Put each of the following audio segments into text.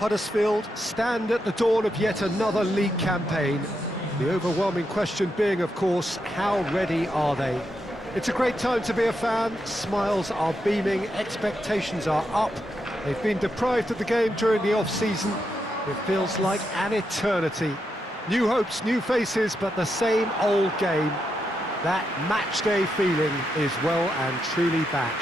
Huddersfield stand at the dawn of yet another league campaign. The overwhelming question being, of course, how ready are they? It's a great time to be a fan. Smiles are beaming, expectations are up. They've been deprived of the game during the off-season. It feels like an eternity. New hopes, new faces, but the same old game. That match-day feeling is well and truly back.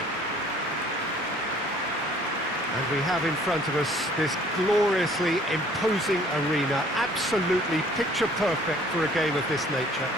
And we have in front of us this gloriously imposing arena, absolutely picture perfect for a game of this nature.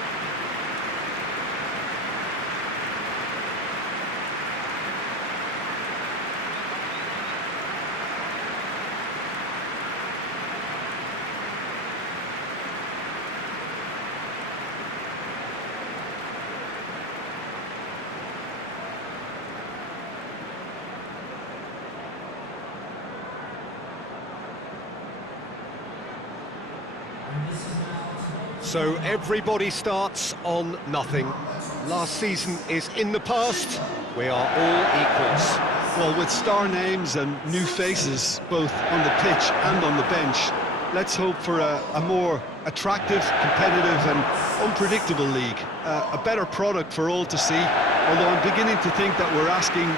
So everybody starts on nothing. Last season is in the past. We are all equals. Well, with star names and new faces, both on the pitch and on the bench, let's hope for a more attractive, competitive and unpredictable league. A better product for all to see, although I'm beginning to think that we're asking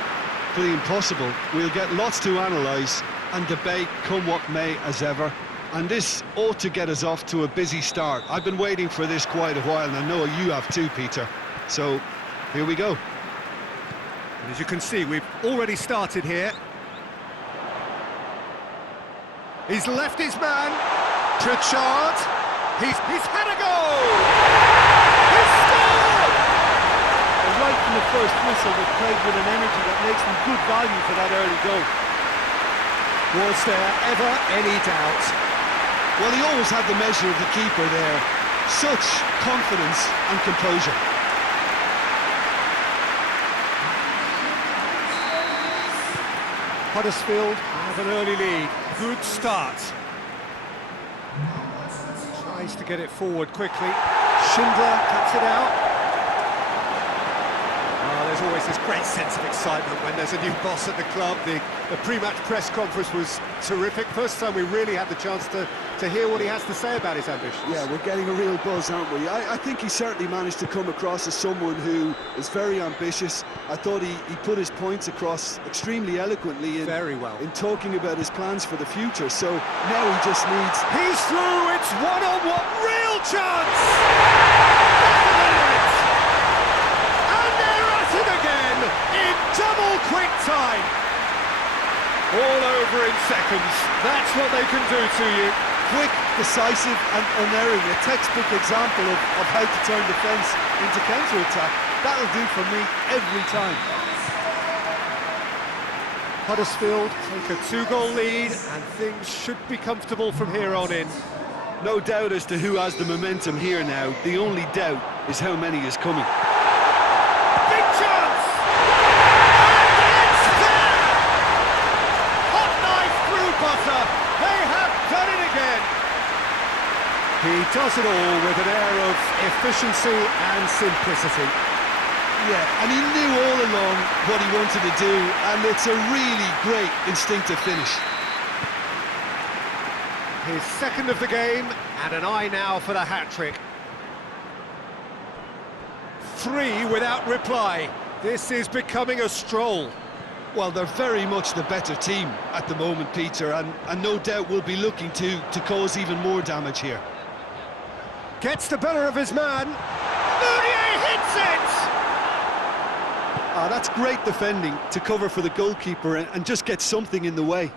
for the impossible. We'll get lots to analyse and debate, come what may, as ever. And this ought to get us off to a busy start. I've been waiting for this quite a while, and I know you have too, Peter. So, here we go. And as you can see, we've already started here. He's left his man. Pritchard. He's had a goal! He's scored! And right from the first whistle, they played with an energy that makes them good value for that early goal. Was there ever any doubt? Well, he always had the measure of the keeper there. Such confidence and composure. Huddersfield have an early lead. Good start. Tries to get it forward quickly. Schindler cuts it out. There's always this great sense of excitement when there's a new boss at the club. The pre-match press conference was terrific. First time we really had the chance to hear what he has to say about his ambitions. Yeah, we're getting a real buzz, aren't we? I think he certainly managed to come across as someone who is very ambitious. I thought he put his points across extremely eloquently very well in talking about his plans for the future. So now he just needs... He's through! It's one-on-one! Real chance! In double quick time. All over in seconds. That's what they can do to you. Quick, decisive and unerring. A textbook example of how to turn defence into counter-attack. That'll do for me every time. Huddersfield take a two-goal lead and things should be comfortable from here on in. No doubt as to who has the momentum here now. The only doubt is how many is coming. Big chance! Butter. They have done it again. He does it all with an air of efficiency and simplicity. Yeah, and he knew all along what he wanted to do, and it's a really great instinctive finish. His second of the game, and an eye now for the hat-trick. 3 without reply. This is becoming a stroll. Well, they're very much the better team at the moment, Peter, and no doubt will be looking to cause even more damage here. Gets the better of his man. Mounier hits it! That's great defending to cover for the goalkeeper and just get something in the way.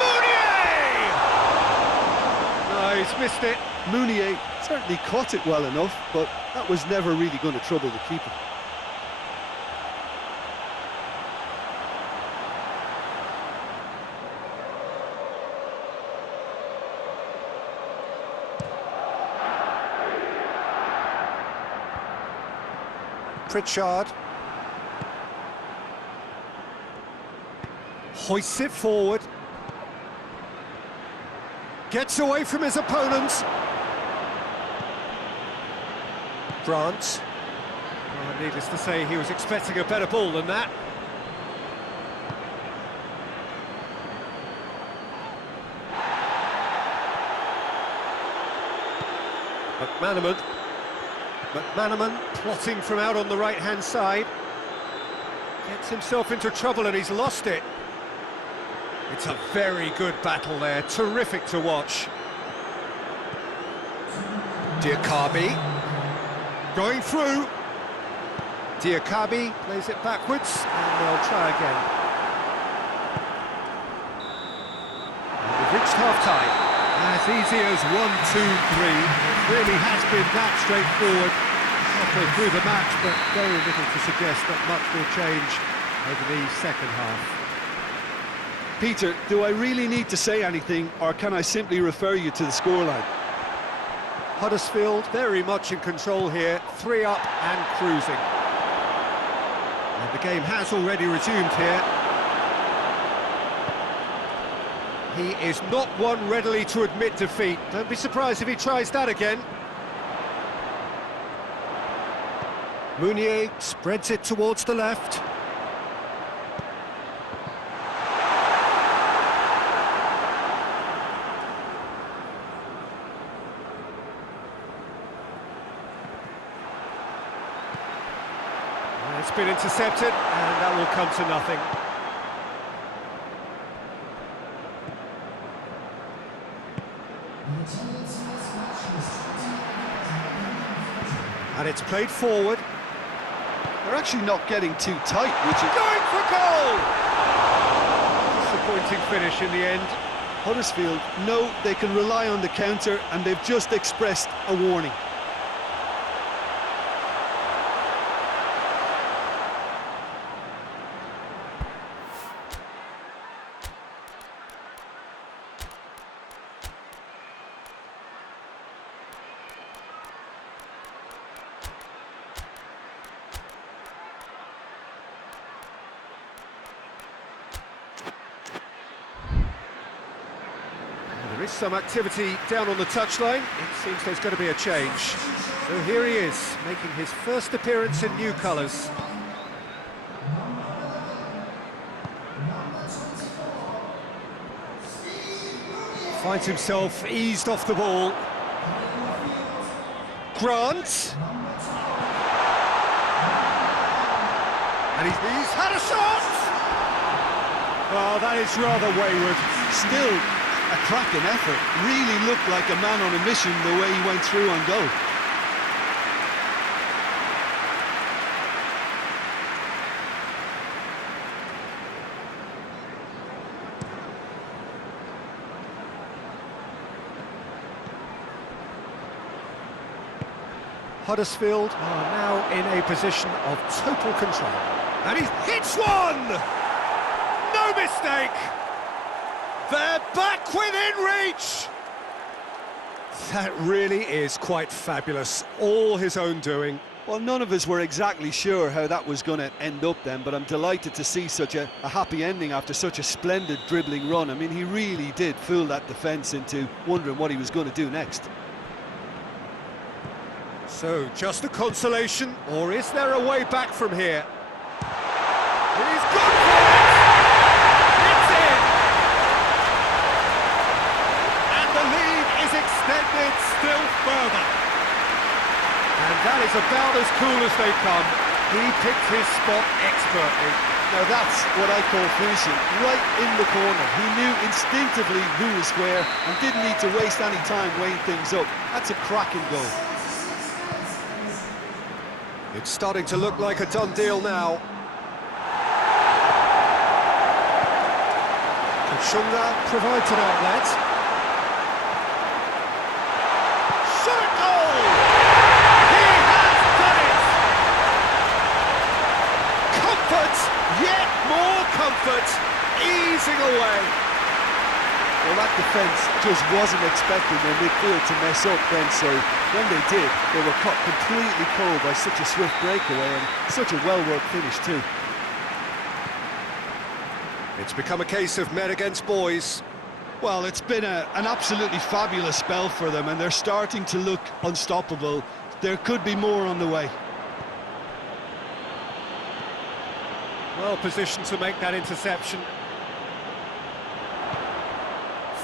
Mounier! No, he's missed it. Mounier certainly caught it well enough, but that was never really going to trouble the keeper. Pritchard hoists it forward. Gets away from his opponents. Grant. Oh, needless to say, he was expecting a better ball than that. McManaman plotting from out on the right-hand side. Gets himself into trouble and he's lost it. It's a very good battle there, terrific to watch. Diakabi going through. Diakabi plays it backwards and they'll try again. And we've reached half-time. As easy as 1, 2, 3. It really has been that straightforward halfway through the match, but very little to suggest that much will change over the second half. Peter, do I really need to say anything, or can I simply refer you to the scoreline? Huddersfield very much in control here, 3 up and cruising. And the game has already resumed here. He is not one readily to admit defeat. Don't be surprised if he tries that again. Mounier spreads it towards the left. It's been intercepted, and that will come to nothing. And it's played forward. They're actually not getting too tight, which is... Going for goal! Disappointing finish in the end. Huddersfield know they can rely on the counter, and they've just expressed a warning. There is some activity down on the touchline. It seems there's going to be a change. So here he is, making his first appearance in new colours. Finds himself eased off the ball. Grant. And he's had a shot! Well, that is rather wayward. Still a cracking effort. Really looked like a man on a mission the way he went through on goal. Huddersfield are now in a position of total control. And he hits one! No mistake! They're back within reach! That really is quite fabulous. All his own doing. Well, none of us were exactly sure how that was going to end up then, but I'm delighted to see such a happy ending after such a splendid dribbling run. I mean, he really did fool that defence into wondering what he was going to do next. So, just a consolation, or is there a way back from here? He's gone for it! It's in! And the lead is extended still further. And that is about as cool as they come. He picked his spot expertly. Now that's what I call finishing, right in the corner. He knew instinctively who was where and didn't need to waste any time weighing things up. That's a cracking goal. It's starting to look like a done deal now. Shunga provides an outlet. Shot at goal! He has done it! Comfort, yet more comfort, easing away. Well, that defence just wasn't expecting their midfield to mess up then, so when they did, they were caught completely cold by such a swift breakaway and such a well-worked finish too. It's become a case of men against boys. Well, it's been an absolutely fabulous spell for them, and they're starting to look unstoppable. There could be more on the way. Well positioned to make that interception.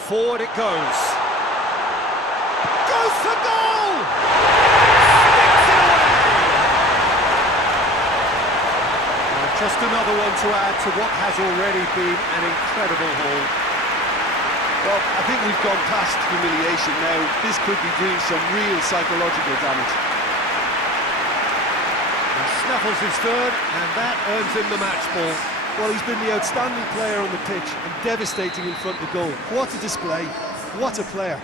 Forward it goes. Goes for goal! Sticks it away! Just another one to add to what has already been an incredible haul. Well, I think we've gone past humiliation now. This could be doing some real psychological damage. He snaffles his third, and that earns him the match ball. Well, he's been the outstanding player on the pitch and devastating in front of the goal. What a display, what a player.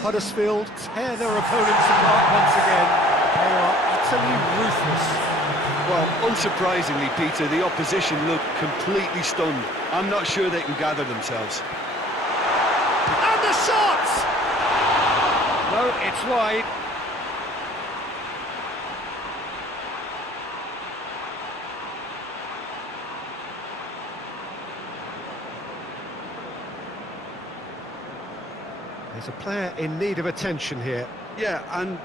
Huddersfield tear their opponents apart once again. They are utterly ruthless. Well, unsurprisingly, Peter, the opposition look completely stunned. I'm not sure they can gather themselves. And the shot! No, it's wide. There's a player in need of attention here. Yeah, and,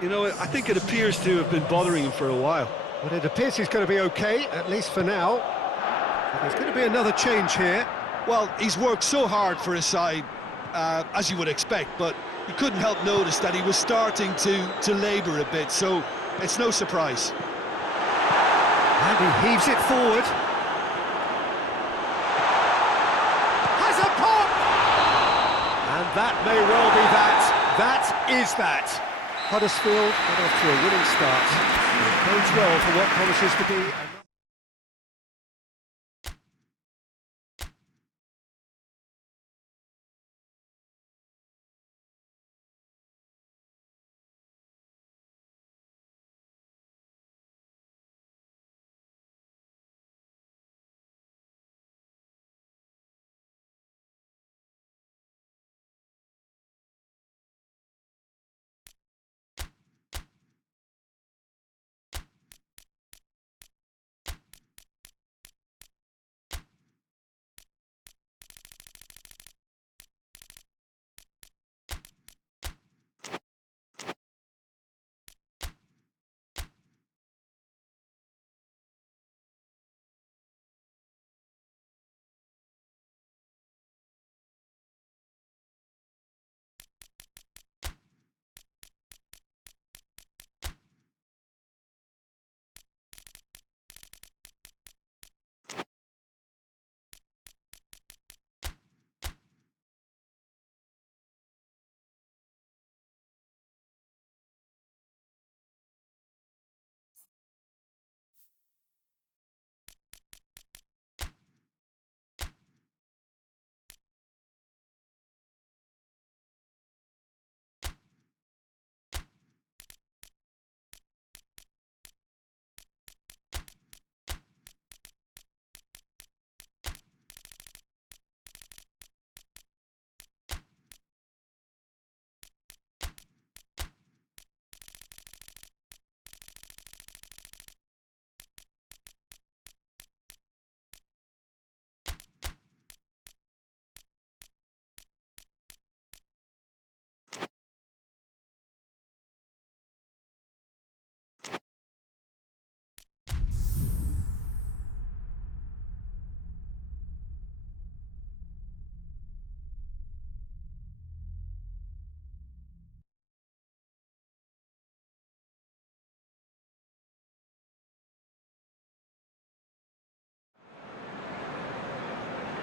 you know, I think it appears to have been bothering him for a while. But it appears he's going to be okay, at least for now. But there's going to be another change here. Well, he's worked so hard for his side, as you would expect, but you couldn't help notice that he was starting to labour a bit, so it's no surprise. And he heaves it forward. Has a pop! And that may well be that. That is that. Huddersfield got off to a winning start. It bodes well for what promises to be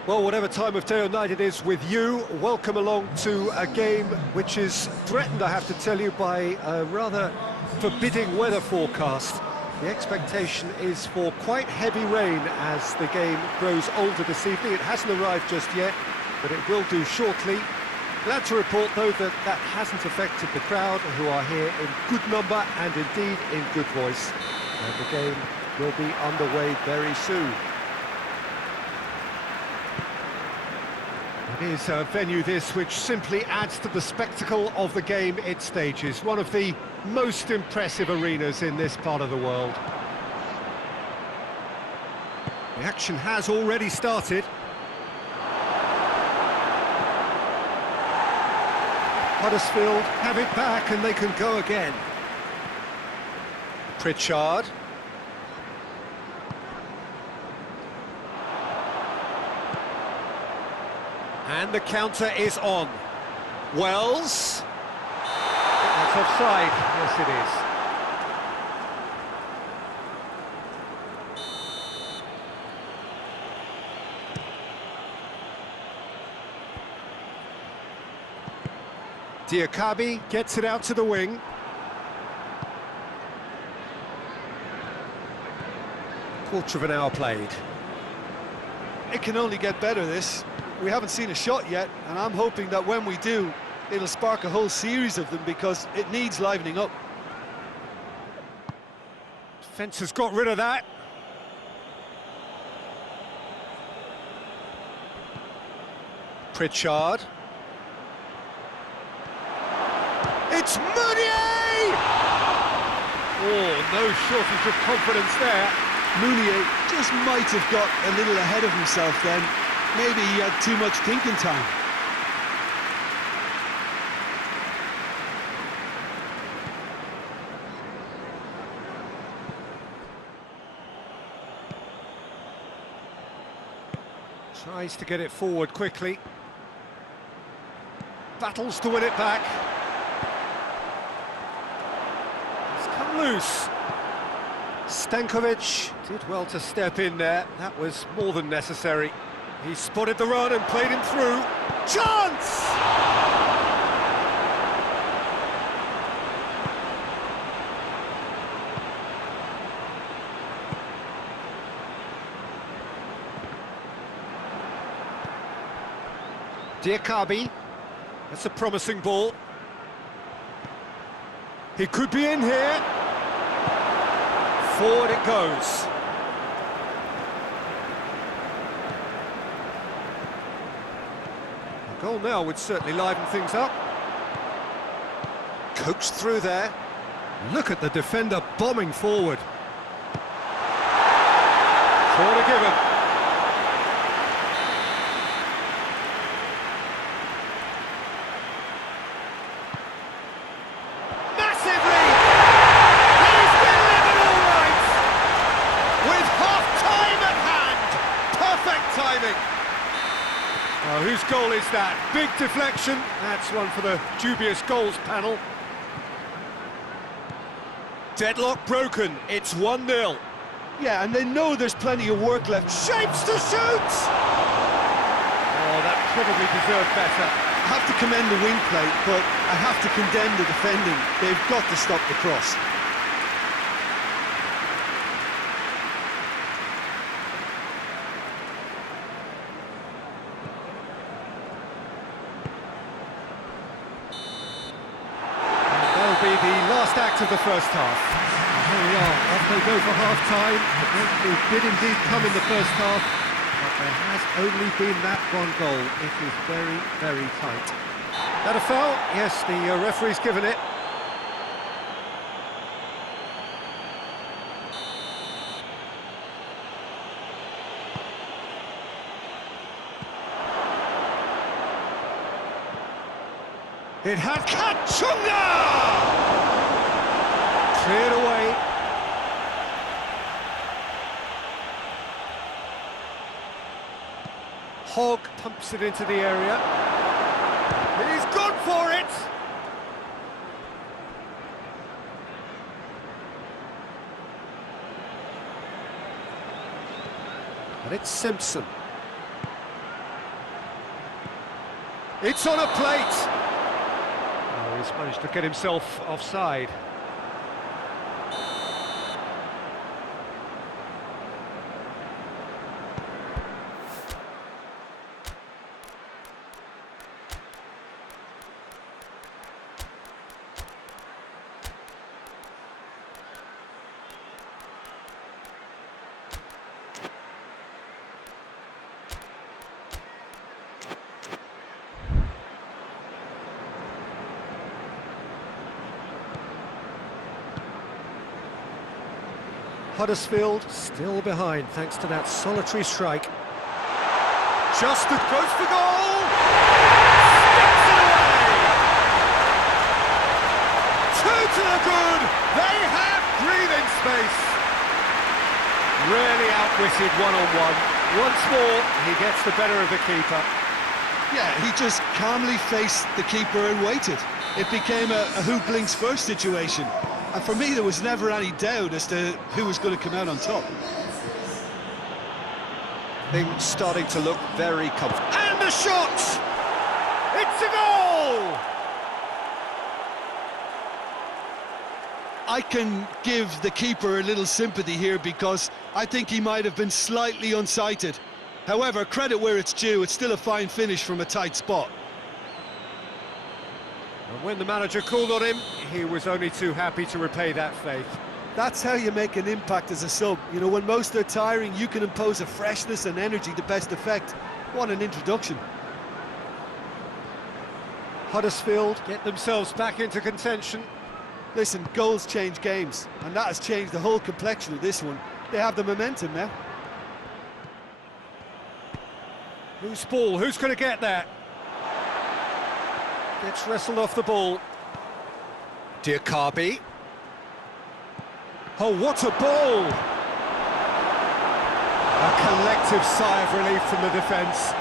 well, whatever time of day or night it is with you, welcome along to a game which is threatened, I have to tell you, by a rather forbidding weather forecast. The expectation is for quite heavy rain as the game grows older this evening. It hasn't arrived just yet, but it will do shortly. Glad to report, though, that that hasn't affected the crowd, who are here in good number and indeed in good voice. And the game will be underway very soon. It is a venue this which simply adds to the spectacle of the game it stages. One of the most impressive arenas in this part of the world. The action has already started. Huddersfield have it back and they can go again. Pritchard. And the counter is on. Wells. That's offside. Yes, it is. Diakabi gets it out to the wing. Quarter of an hour played. It can only get better, this. We haven't seen a shot yet, and I'm hoping that when we do, it'll spark a whole series of them, because it needs livening up. Defence has got rid of that. Pritchard. It's Mounier! Oh, no shortage of confidence there. Mounier just might have got a little ahead of himself then. Maybe he had too much thinking time. Tries to get it forward quickly. Battles to win it back. It's come loose. Stankovic did well to step in there. That was more than necessary. He spotted the run and played him through. Chance! Diakabi. That's a promising ball. He could be in here. Forward it goes. A goal now would certainly liven things up. Coaxed through there. Look at the defender bombing forward. Corner given. Oh, whose goal is that? Big deflection. That's one for the dubious goals panel. Deadlock broken. It's 1-0. Yeah, and they know there's plenty of work left. Shapes to shoot! Oh, that probably deserved better. I have to commend the wing play, but I have to condemn the defending. They've got to stop the cross. Be the last act of the first half. Here we are, off they go for half-time. The breakthrough did indeed come in the first half, but there has only been that one goal. It is very, very tight. That a foul? Yes, the referee's given it. It had Kachunga! Cleared away. Hogg pumps it into the area. He's gone for it! And it's Simpson. It's on a plate! He's managed to get himself offside. Huddersfield still behind thanks to that solitary strike. Just goes for goal! Sticks it away! Two to the good! They have breathing space! Really outwitted one-on-one. Once more, he gets the better of the keeper. Yeah, he just calmly faced the keeper and waited. It became a who blinks first situation. And for me, there was never any doubt as to who was going to come out on top. Things starting to look very comfortable. And the shot! It's a goal! I can give the keeper a little sympathy here because I think he might have been slightly unsighted. However, credit where it's due, it's still a fine finish from a tight spot. And when the manager called on him, he was only too happy to repay that faith. That's how you make an impact as a sub. You know, when most are tiring, you can impose a freshness and energy to best effect. What an introduction. Huddersfield get themselves back into contention. Listen, goals change games, and that has changed the whole complexion of this one. They have the momentum now. Loose ball, who's going to get that? Gets wrestled off the ball. Diakabi. Oh, what a ball! A collective sigh of relief from the defence.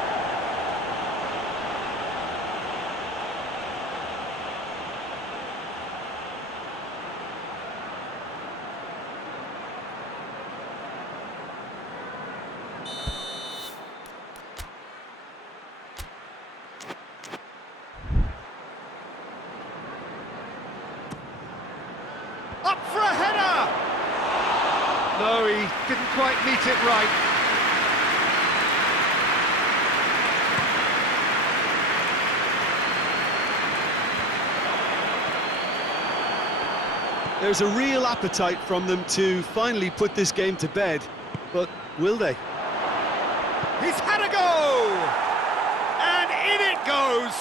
Up for a header! No, he didn't quite meet it right. There's a real appetite from them to finally put this game to bed, but will they? He's had a go! And in it goes!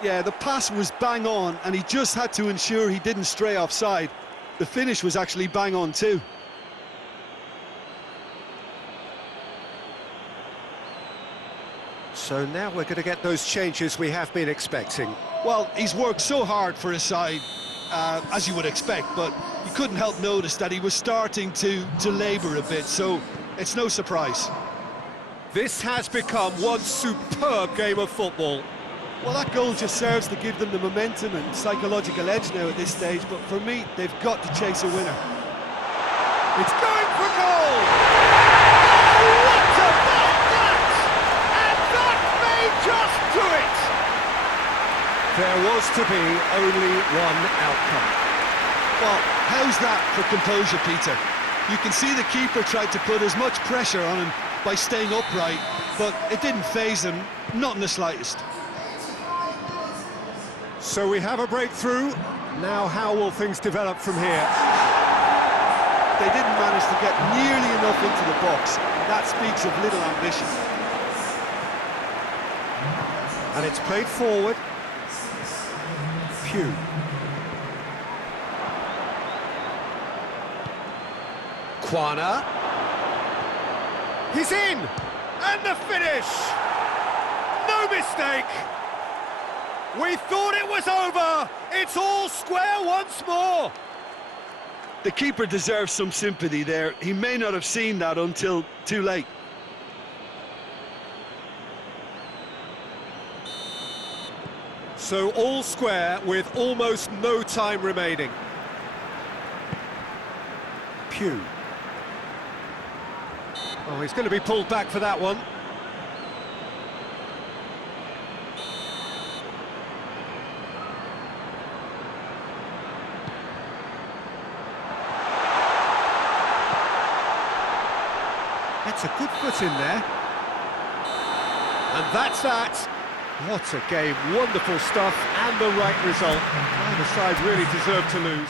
Yeah, the pass was bang on, and he just had to ensure he didn't stray offside. The finish was actually bang on too. So now we're going to get those changes we have been expecting. Well, he's worked so hard for his side, as you would expect, but you couldn't help notice that he was starting to labour a bit, so it's no surprise. This has become one superb game of football. Well, that goal just serves to give them the momentum and psychological edge now at this stage, but for me, they've got to chase a winner. It's going for goal! Oh, what about that? And that may just do it! There was to be only one outcome. Well, how's that for composure, Peter? You can see the keeper tried to put as much pressure on him by staying upright, but it didn't faze him, not in the slightest. So we have a breakthrough. Now how will things develop from here? They didn't manage to get nearly enough into the box, and that speaks of little ambition. And it's played forward. Pugh. Quana. He's in! And the finish! No mistake! We thought it was over! It's all square once more! The keeper deserves some sympathy there. He may not have seen that until too late. So all square with almost no time remaining. Pugh. Oh, he's going to be pulled back for that one. That's a good foot in there. And that's that. What a game, wonderful stuff, and the right result. Neither side really deserved to lose.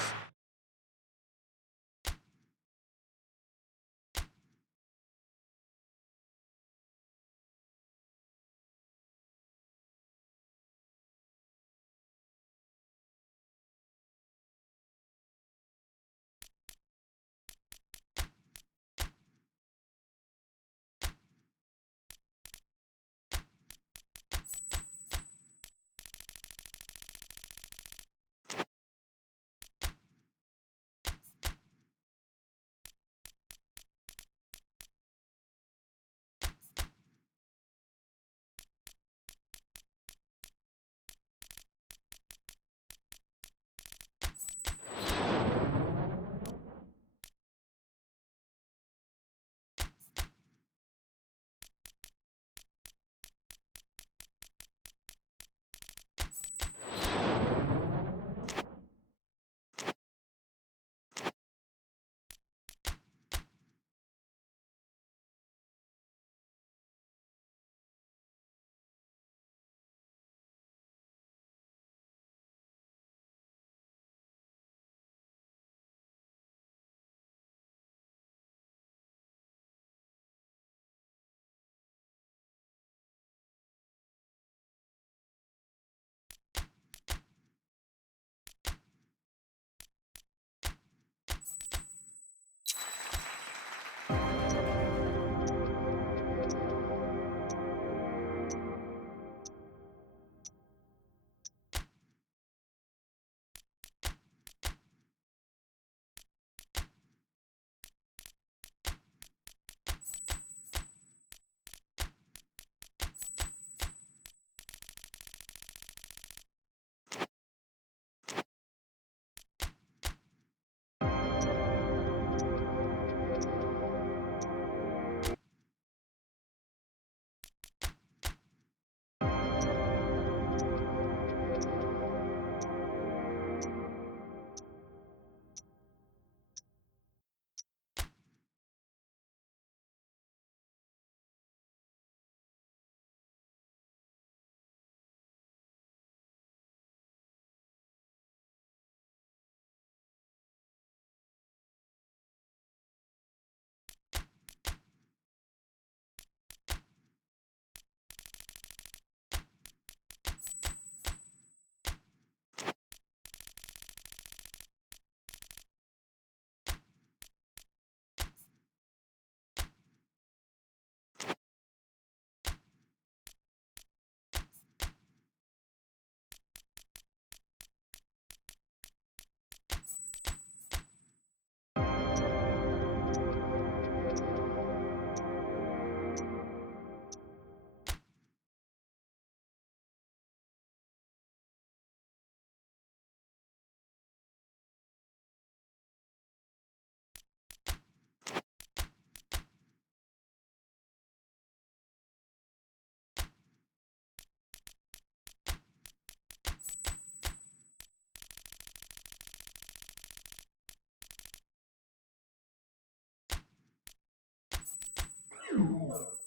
2.